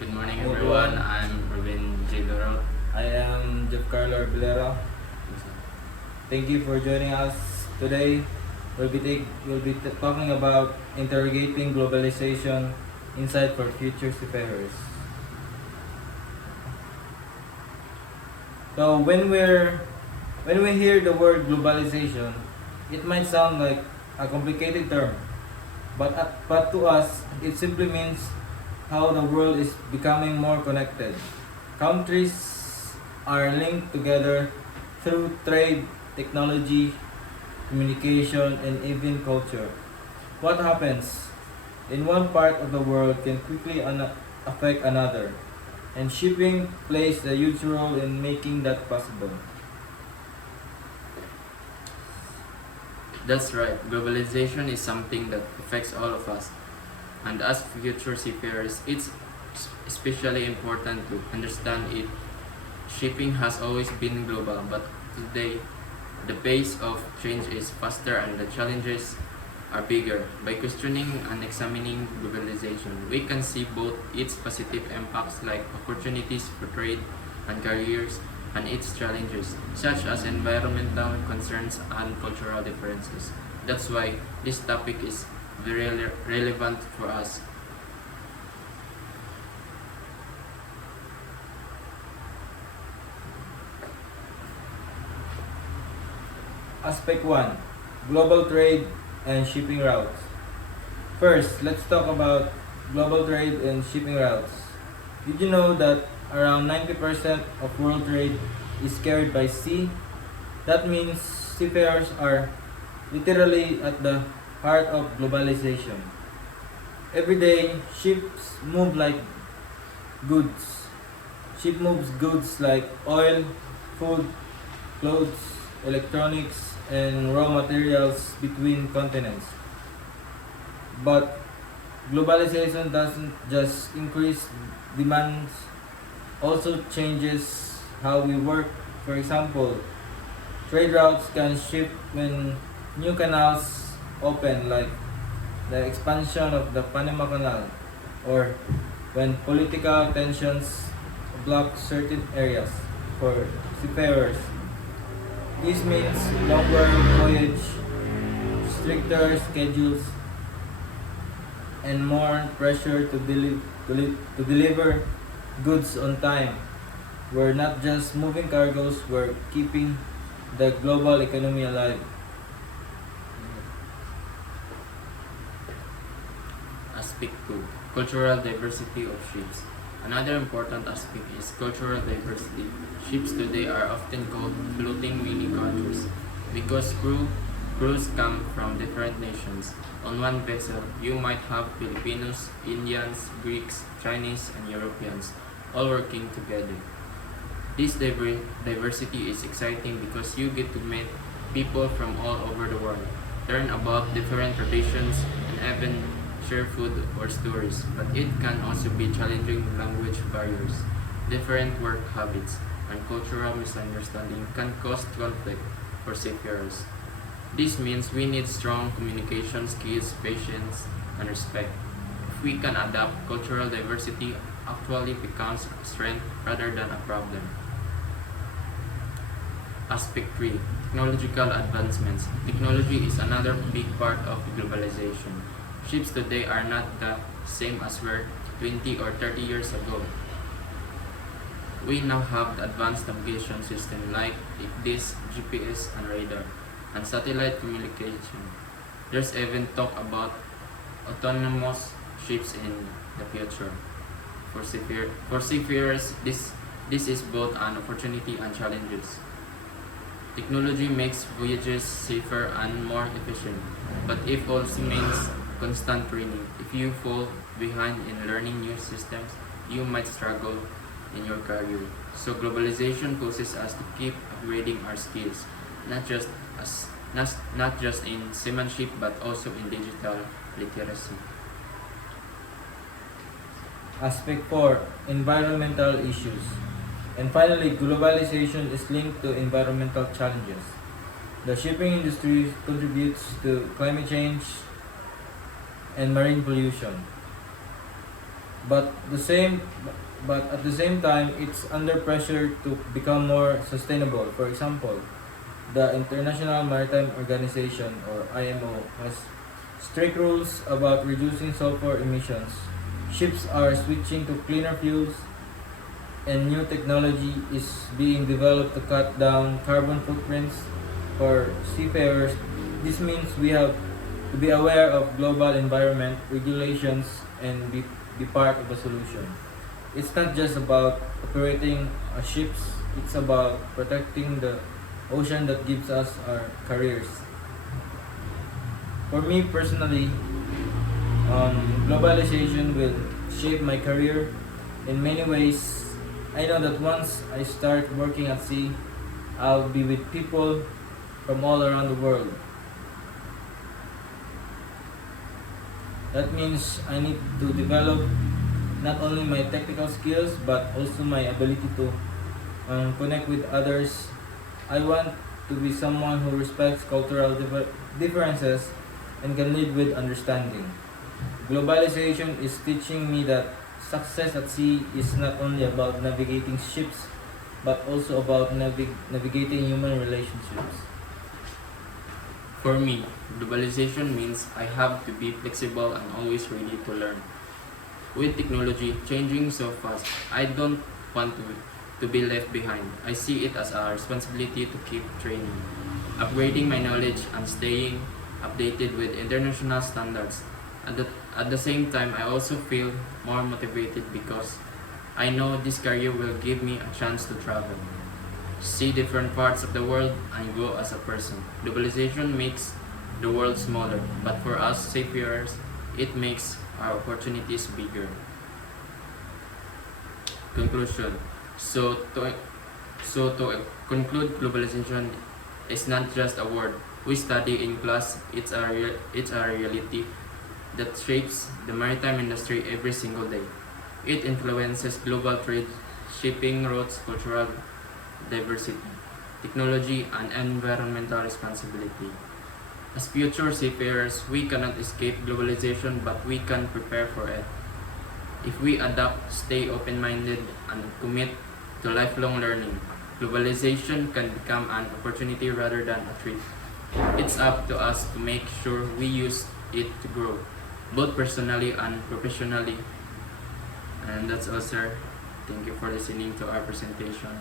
Good morning, Hello everyone. everyone, I'm Ruben J. LUROT. I am Arbilera. Thank you for joining us today. We'll be talking about interrogating globalization, insight for future seafarers. So when we hear the word globalization, it might sound like a complicated term, but to us it simply means how the world is becoming more connected. Countries are linked together through trade, technology, communication, and even culture. What happens in one part of the world can quickly affect another, and shipping plays a huge role in making that possible. That's right. Globalization is something that affects all of us. And as future seafarers, it's especially important to understand it. Shipping has always been global, but today the pace of change is faster and the challenges are bigger. By questioning and examining globalization, we can see both its positive impacts like opportunities for trade and careers and its challenges, such as environmental concerns and cultural differences. That's why this topic is very relevant for us. Aspect 1: Global trade and shipping routes. First, let's talk about global trade and shipping routes. Did you know that around 90% of world trade is carried by sea? That means seafarers are literally at the heart of globalization. Every day, ships move like goods. Ship moves goods like oil, food, clothes, electronics, and raw materials between continents. But globalization doesn't just increase demands, also changes how we work. For example, trade routes can shift when new canals open, like the expansion of the Panama Canal, or when political tensions block certain areas for seafarers. This means longer voyage, stricter schedules, and more pressure to deliver goods on time. We're not just moving cargoes, we're keeping the global economy alive. Aspect 2: Cultural diversity of ships. Another important aspect is cultural diversity. Ships today are often called floating mini countries because crews come from different nations. On one vessel, you might have Filipinos, Indians, Greeks, Chinese, and Europeans all working together. This diversity is exciting because you get to meet people from all over the world, learn about different traditions, and even share food or stories. But it can also be challenging. Language barriers, different work habits, and cultural misunderstanding can cause conflict for seafarers. This means we need strong communication skills, patience, and respect. If we can adapt, cultural diversity actually becomes a strength rather than a problem. Aspect 3: Technological advancements. Technology is another big part of globalization. Ships today are not the same as were 20 or 30 years ago. We now have the advanced navigation system like this GPS and radar, and satellite communication. There's even talk about autonomous ships in the future. For seafarers, this is both an opportunity and challenges. Technology makes voyages safer and more efficient, but it also means constant training. If you fall behind in learning new systems, you might struggle in your career. So globalization pushes us to keep upgrading our skills, not just as not just in seamanship but also in digital literacy. Aspect 4: Environmental issues. And finally, globalization is linked to environmental challenges. The shipping industry contributes to climate change and marine pollution. but the same but at the same time it's under pressure to become more sustainable. For example, the International Maritime Organization, or IMO, has strict rules about reducing sulfur emissions. Ships are switching to cleaner fuels, and new technology is being developed to cut down carbon footprints for seafarers. This means we have to be aware of global environment regulations and be part of the solution. It's not just about operating a ships, it's about protecting the ocean that gives us our careers. For me personally, globalization will shape my career in many ways. I know that once I start working at sea, I'll be with people from all around the world. That means I need to develop not only my technical skills but also my ability to connect with others. I want to be someone who respects cultural differences and can lead with understanding. Globalization is teaching me that success at sea is not only about navigating ships but also about navigating human relationships. For me, globalization means I have to be flexible and always ready to learn. With technology changing so fast, I don't want to be left behind. I see it as a responsibility to keep training, upgrading my knowledge, and staying updated with international standards. At the same time, I also feel more motivated because I know this career will give me a chance to travel, see different parts of the world, and grow as a person. Globalization makes the world smaller, but for us seafarers, it makes our opportunities bigger. Conclusion. So to conclude, globalization is not just a word we study in class. It's a reality that shapes the maritime industry every single day. It influences global trade, shipping routes, cultural diversity, technology, and environmental responsibility. As future seafarers, we cannot escape globalization, but we can prepare for it. If we adapt, stay open-minded, and commit to lifelong learning, globalization can become an opportunity rather than a threat. It's up to us to make sure we use it to grow, both personally and professionally. And that's all, sir. Thank you for listening to our presentation.